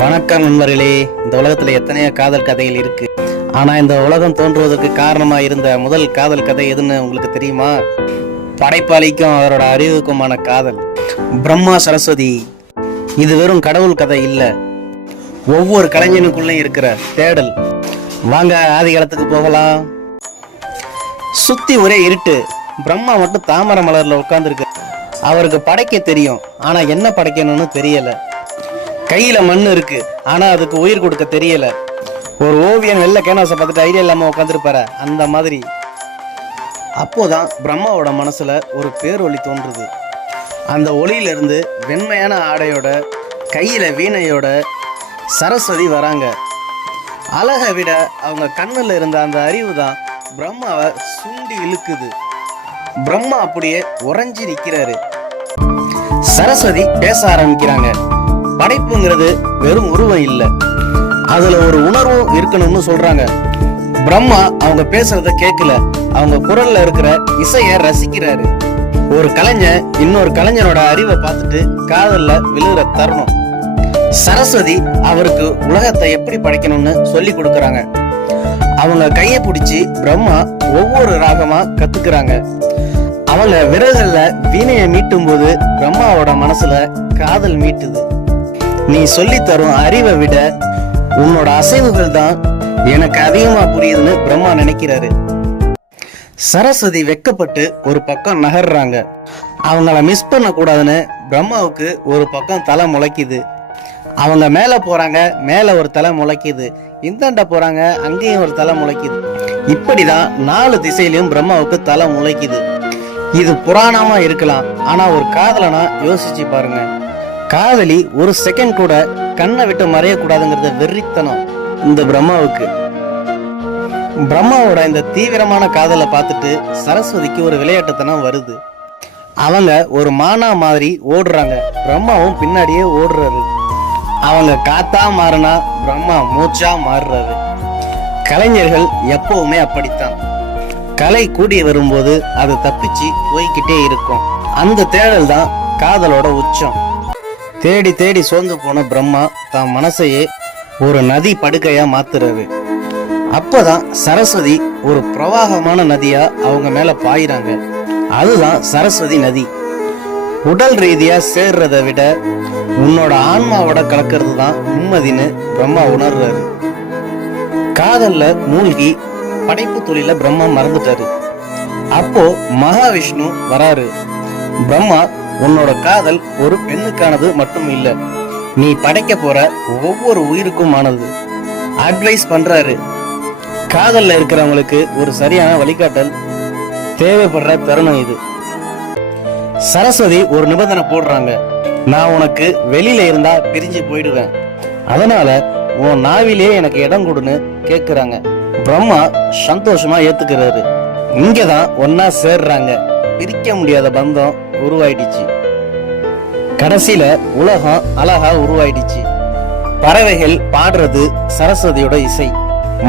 வணக்கம் நண்பர்களே. இந்த உலகத்துல எத்தனையோ காதல் கதைகள் இருக்கு. ஆனா இந்த உலகம் தோன்றுவதற்கு காரணமா இருந்த முதல் காதல் கதை எதுன்னு உங்களுக்கு தெரியுமா? படைப்பாளிக்கும் அவரோட அறிவுக்குமான காதல். பிரம்மா சரஸ்வதி. இது வெறும் கடவுள் கதை இல்ல, ஒவ்வொரு கலைஞனுக்குள்ளேயும் இருக்கிற தேடல். வாங்க ஆதி காலத்துக்கு போகலாம். சுத்தி ஒரே இருட்டு. பிரம்மா மட்டும் தாமரை மலர்ல உட்கார்ந்துருக்கு. அவருக்கு படைக்க தெரியும், ஆனா என்ன படைக்கணும்னு தெரியல. கையில மண்ணு இருக்கு, ஆனா அதுக்கு உயிர் கொடுக்க தெரியல. ஒரு ஓவியன் வெள்ளை கேன்வாஸை பார்த்துட்டு ஐடியா இல்லாம உட்காந்துருப்பாரு, அந்த மாதிரி. அப்போதான் பிரம்மாவோட மனசுல ஒரு பேரொளி தோன்றுது. அந்த ஒளியிலிருந்து வெண்மையான ஆடையோட கையில வீணையோட சரஸ்வதி வராங்க. அழகை விட அவங்க கண்ணுல இருந்த அந்த அறிவு தான் பிரம்மாவை சுண்டி இழுக்குது. பிரம்மா அப்படியே உறைஞ்சி நிற்கிறாரு. சரஸ்வதி பேச ஆரம்பிக்கிறாங்க. படைப்புங்கிறது வெறும் உருவம் இல்லை, அதுல ஒரு உணர்வும் இருக்கணும்னு சொல்றாங்க. பிரம்மா அவங்க பேசுறத கேட்கல, அவங்க குரல்ல இருக்கிற இசைய ரசிக்கிறாரு. ஒரு கலைஞர் இன்னொரு கலைஞரோட அறிவை பார்த்துட்டு காதல்ல விழுகிற தருணம். சரஸ்வதி அவருக்கு உலகத்தை எப்படி படைக்கணும்னு சொல்லி கொடுக்கறாங்க. அவங்க கையை பிடிச்சி பிரம்மா ஒவ்வொரு ராகமா கத்துக்கிறாங்க. அவங்க விரல்கள்ல வீணையை மீட்டும் போது பிரம்மாவோட மனசுல காதல் மீட்டுது. நீ சொல்லி தரும் அறிவை விட உன்னோட அசைவுகள் தான் எனக்கு அதிகமா புரியுதுன்னு பிரம்மா நினைக்கிறாரு. சரஸ்வதி வெக்கப்பட்டு ஒரு பக்கம் நகர்றாங்க. அவங்கள மிஸ் பண்ண கூடாதுன்னு பிரம்மாவுக்கு ஒரு பக்கம் தலை முளைக்குது. அவங்க மேல போறாங்க, மேல ஒரு தலை முளைக்குது. இந்தாண்ட போறாங்க, அங்கேயும் ஒரு தலை முளைக்குது. இப்படிதான் 4 திசையிலும் பிரம்மாவுக்கு தலை முளைக்குது. இது புராணமா இருக்கலாம், ஆனா ஒரு காதலனா யோசிச்சு பாருங்க. காதலி ஒரு செகண்ட் கூட கண்ணை விட்டு மறையக்கூடாதுங்கிறது வெறித்தனம் இந்த பிரம்மாவுக்கு. பிரம்மாவோட இந்த தீவிரமான காதலை பார்த்துட்டு சரஸ்வதிக்கு ஒரு விளையாட்டுத்தனம் வருது. அவங்க ஒரு மானா மாதிரி ஓடுறாங்க, பிரம்மாவும் பின்னாடியே ஓடுறாரு. அவங்க காத்தா மாறினா பிரம்மா மூச்சா மாறுறாரு. கலைஞர்கள் எப்பவுமே அப்படித்தான். கலை கூடி வரும்போது அது தப்பிச்சு போய்கிட்டே இருக்கும். அந்த தேடல் தான் காதலோட உச்சம். தேடி தேடி சோர்ந்து போன பிரம்மா தான் மனசையே ஒரு நதி படுக்கையா மாத்துறாரு. அப்பதான் சரஸ்வதி ஒரு பிரவாகமான நதியா அவங்க மேல பாயிறாங்க. அதுதான் சரஸ்வதி நதி. உடல் ரீதியா சேர்றதை விட உன்னோட ஆன்மாவோட கலக்கிறது தான் நிம்மதின்னு பிரம்மா உணர்றாரு. காதல்ல மூழ்கி படைப்பு தொழில பிரம்மா மறந்துட்டாரு. அப்போ மகாவிஷ்ணு வராரு. பிரம்மா, உன்னோட காதல் ஒரு பெண்ணுக்கானது மட்டும் இல்ல, நீ படைக்க போற ஒவ்வொரு உயிருக்கும் ஆனது. அட்வைஸ் பண்றாரு. காதல்ல இருக்கிறவங்களுக்கு ஒரு சரியான வழிகாட்டல் தேவைப்படுற தருணம் இது. சரஸ்வதி ஒரு நிபந்தனை போடுறாங்க. நான் உனக்கு வெளியில இருந்தா பிரிஞ்சு போயிடுவேன், அதனால உன் நாவிலே எனக்கு இடம் கொடுன்னு கேக்குறாங்க. பிரம்மா சந்தோஷமா ஏத்துக்கிறாரு. இங்கதான் ஒன்னா சேர்றாங்க. பிரிக்க முடியாத பந்தம் உருவாயிடுச்சு. கடைசியில உலகம் அழகா உருவாயிடுச்சு. பறவைகள் பாடுறது சரஸ்வதியோட இசை,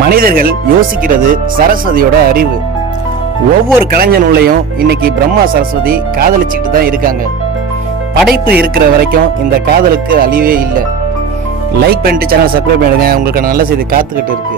மனிதர்கள் யோசிக்கிறது சரஸ்வதியோட அறிவு. ஒவ்வொரு கலைஞனுள்ளையும் இன்னைக்கு பிரம்மா சரஸ்வதி காதலிச்சுட்டு தான் இருக்காங்க. படைப்பு இருக்கிற வரைக்கும் இந்த காதலுக்கு அழிவே இல்லை. லைக் பண்ணிட்டு சேனல் சப்ஸ்கிரைப் பண்ணுங்க. உங்களுக்கு நல்ல செய்தி காத்துக்கிட்டு இருக்கு.